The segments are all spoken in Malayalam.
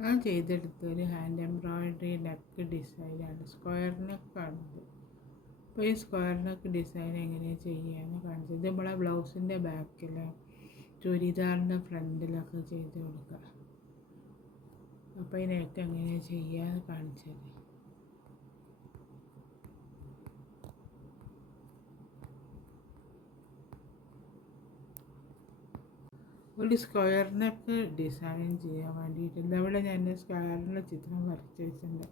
ഞാൻ ചെയ്തെടുത്തൊരു ഹാൻഡ് എംബ്രോയിഡറി നെക്ക് ഡിസൈനാണ്, സ്ക്വയർ നെക്കാണിത്. അപ്പോൾ ഈ സ്ക്വയർ നെക്ക് ഡിസൈൻ എങ്ങനെയാണ് ചെയ്യാമെന്ന് കാണിച്ചത്. ഇത് നമ്മളെ ബ്ലൗസിൻ്റെ ബാക്കിൽ, ചുരിദാറിൻ്റെ ഫ്രണ്ടിലൊക്കെ ചെയ്ത് കൊടുക്കുക. അപ്പോൾ ഈ നെക്ക് എങ്ങനെയാണ് ചെയ്യാമെന്ന് കാണിച്ചത്. ഒരു സ്ക്വയർ നെക്ക് ഡിസൈൻ ചെയ്യാൻ വേണ്ടിയിട്ട് ഇതവിടെ ഞാൻ സ്ക്വയറിൻ്റെ ചിത്രം വരച്ച് വെച്ചിട്ടുണ്ട്.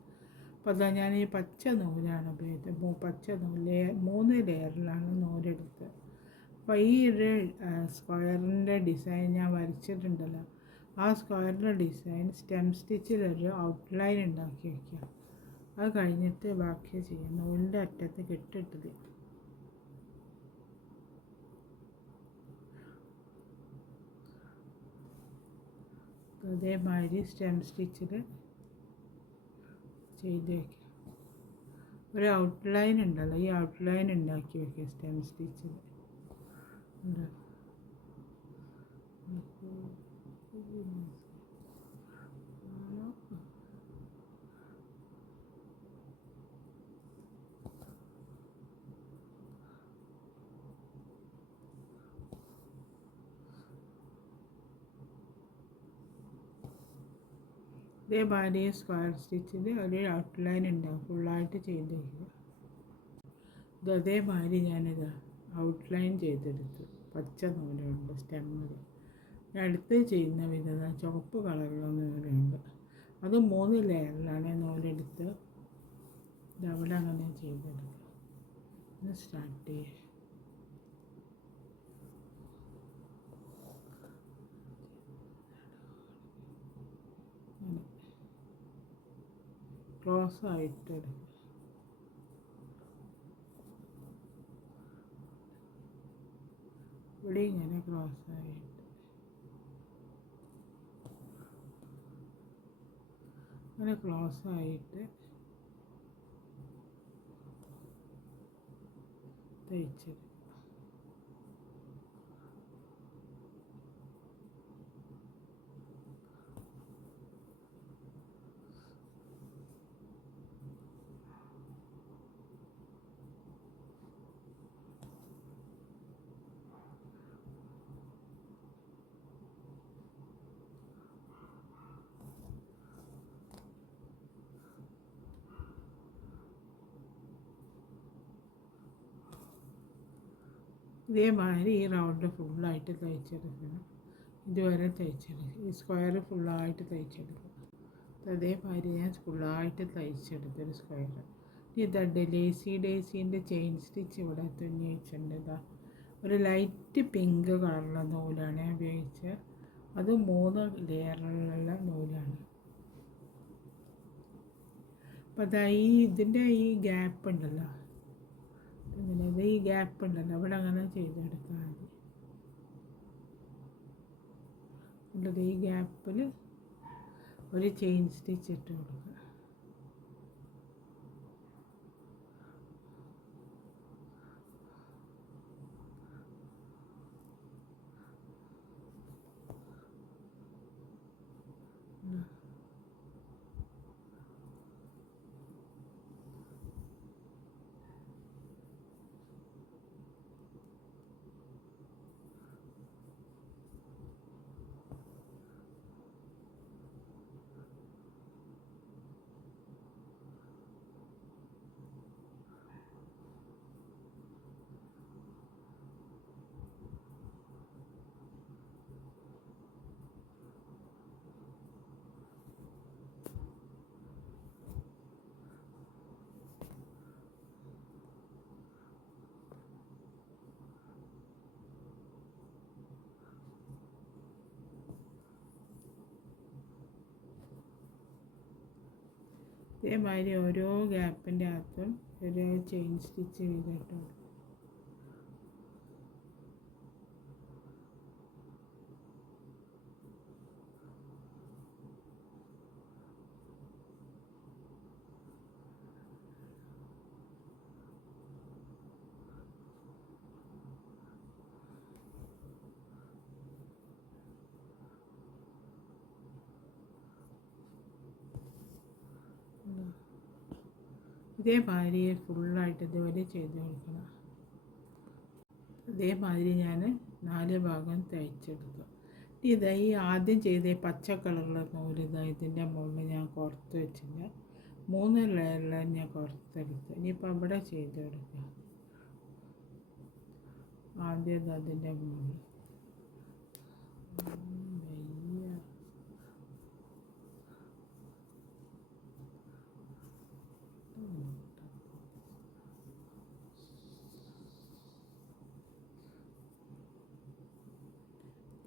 അപ്പോൾ അതാ ഞാൻ ഈ പച്ച നൂലാണ് ഉപയോഗിച്ചത്. പച്ച നൂല് 3 ലെയറിലാണ് നൂലെടുത്തത്. അപ്പോൾ ഈ ഒരു സ്ക്വയറിൻ്റെ ഡിസൈൻ ഞാൻ വരച്ചിട്ടുണ്ടല്ലോ, ആ സ്ക്വയറിൻ്റെ ഡിസൈൻ സ്റ്റെം സ്റ്റിച്ചിലൊരു ഔട്ട്ലൈൻ ഉണ്ടാക്കി വയ്ക്കുക. അത് കഴിഞ്ഞിട്ട് ബാക്കി ചെയ്യാം. നൂലിൻ്റെ അറ്റത്ത് കെട്ടിട്ടത് അതേമാതിരി സ്റ്റെം സ്റ്റിച്ചിൽ ചെയ്ത് വയ്ക്കുക. ഒരു ഔട്ട്ലൈൻ ഉണ്ടല്ലോ, ഈ ഔട്ട്ലൈൻ ഉണ്ടാക്കി വയ്ക്കുക സ്റ്റെം സ്റ്റിച്ചിൽ. ഇതേമാതിരി സ്ക്വയർ സ്റ്റിച്ചിൽ ഒരു ഔട്ട്ലൈൻ ഉണ്ടാകും, ഫുള്ളായിട്ട് ചെയ്ത് വയ്ക്കുക. ഇത് അതേമാതിരി ഞാനിത് ഔട്ട്ലൈൻ ചെയ്തെടുത്തു. പച്ച നൂലുണ്ട് സ്റ്റെമ്മിൽ. അടുത്ത് ചെയ്യുന്ന വിധം ചുവപ്പ് കളറുള്ള നൂലുണ്ട്, അത് 3 ലെയറിലാണ് നൂലെടുത്ത് ഇതവിടെ അങ്ങനെ ചെയ്തെടുക്കുക. ഇത് സ്റ്റാർട്ട് ചെയ്യുക. ക്ലോസ് ആയിട്ട് എടുക്കുക. ഇവിടെ ഇങ്ങനെ ക്രോസ് ആയിട്ട് അങ്ങനെ ക്ലോസ് ആയിട്ട് തയ്ച്ചെടുക്കുക. ഇതേമാതിരി ഈ റൗണ്ട് ഫുള്ളായിട്ട് തയ്ച്ചെടുക്കണം. ഇതുവരെ തയ്ച്ചെടുക്കുക. ഈ സ്ക്വയർ ഫുള്ളായിട്ട് തയ്ച്ചെടുക്കുക. അതേമാതിരി ഞാൻ ഫുള്ളായിട്ട് തയ്ച്ചെടുത്തൊരു സ്ക്വയർ. ഇതുണ്ട് ഡേസീൻ്റെ ചെയിൻ സ്റ്റിച്ച് ഇവിടെ തുന്നി വെച്ചിട്ടുണ്ട്. ഇതാ ഒരു ലൈറ്റ് പിങ്ക് കളറുള്ള നൂലാണ് ഞാൻ ഉപയോഗിച്ചത്. അത് 3 ലെയറിലുള്ള നൂലാണ്. അപ്പോൾ അതാ ഇതിൻ്റെ ഈ ഗ്യാപ്പ് ഉണ്ടല്ലോ, ഇങ്ങനെ ഈ ഗ്യാപ്പ് ഉണ്ടല്ലോ, അവിടെ അങ്ങനെ ചെയ്തെടുത്താൽ മതി. ഉള്ളത് ഈ ഗ്യാപ്പിൽ ഒരു ചെയിൻ സ്റ്റിച്ച് ഇട്ട് കൊടുക്കുക. ഇതേമാതിരി ഓരോ ഗ്യാപ്പിൻ്റെ അകത്തും ഒരു ചെയിൻ സ്റ്റിച്ച് ചെയ്തിട്ട് ഇതേമാതിരി ഫുള്ളായിട്ട് ഇതുപോലെ ചെയ്ത് കൊടുക്കണം. ഇതേമാതിരി ഞാൻ 4 ഭാഗം തയ്ച്ചെടുത്തു. ഇതാ ഈ ആദ്യം ചെയ്ത പച്ച കളറുള്ള നൂല് ഇതിൻ്റെ മുകളിൽ ഞാൻ പുറത്ത് വെച്ചില്ല, 3 ലെയറിലാണ് ഞാൻ പുറത്തെടുത്ത്. ഇനിയിപ്പോൾ അവിടെ ചെയ്ത് കൊടുക്കുക. ആദ്യം അതിൻ്റെ മുകളിൽ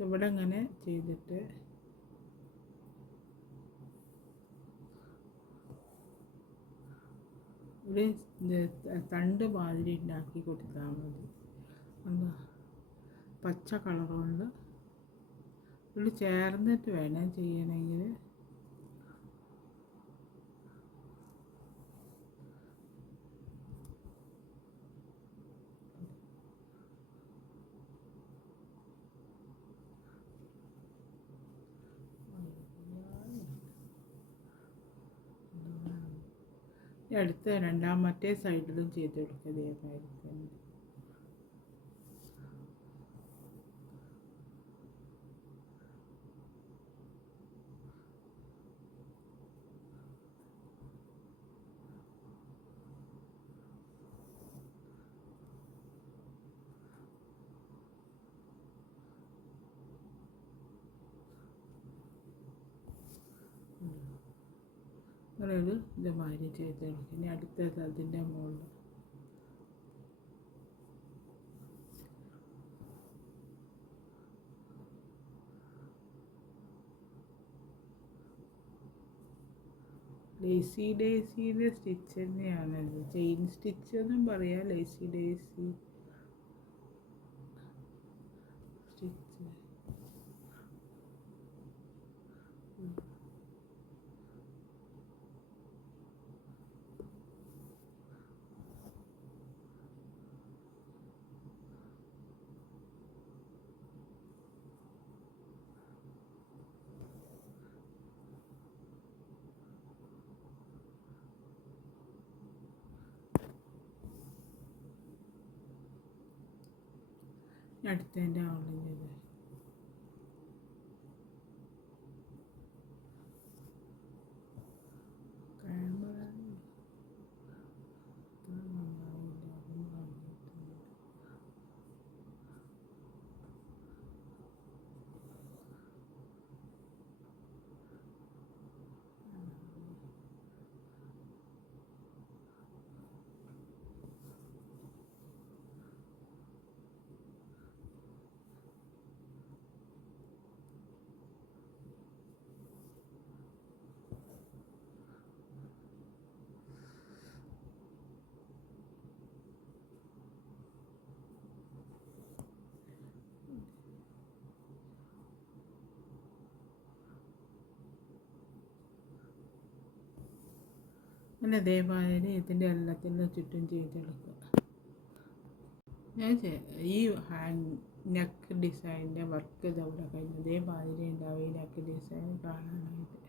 ഇവിടെ ഇങ്ങനെ ചെയ്തിട്ട് ഒരു തണ്ട് മാതിരി ഉണ്ടാക്കി കൊടുത്താൽ മതി. എന്താ പച്ച കളർ കൊണ്ട് ഇത് ചേർന്നിട്ട് വേണം ചെയ്യണമെങ്കിൽ. അടുത്ത രണ്ടാമത്തെ സൈഡിലും ചെയ്ത് കൊടുക്കുക ഇതേമാതിരി തന്നെ. അങ്ങനെ ഒരു ഇതേമാതിരി ചെയ്തെടുക്കുക. ഇനി അടുത്തത് അതിൻ്റെ മുകളിൽ ലേസിയുടെ സ്റ്റിച്ച് തന്നെയാണത്. ചെയിൻ സ്റ്റിച്ച് എന്നും പറയാം, ലേസി ഡേസി സ്റ്റിച്ച്. അടുത്തതിൻ്റെ ആവണം ചെയ്ത് ക്യാമറ അങ്ങനെ അതേമാതിരി ഇതിൻ്റെ എല്ലാത്തിനും ചുറ്റും ചെയ്തെടുക്കുക. ഞാൻ ഈ നെക്ക് ഡിസൈനിൻ്റെ വർക്ക് ഇതവിടെ കഴിഞ്ഞു. ഇതേമാതിരി ഉണ്ടാവും ഈ നെക്ക് ഡിസൈൻ കാണാനായിട്ട്.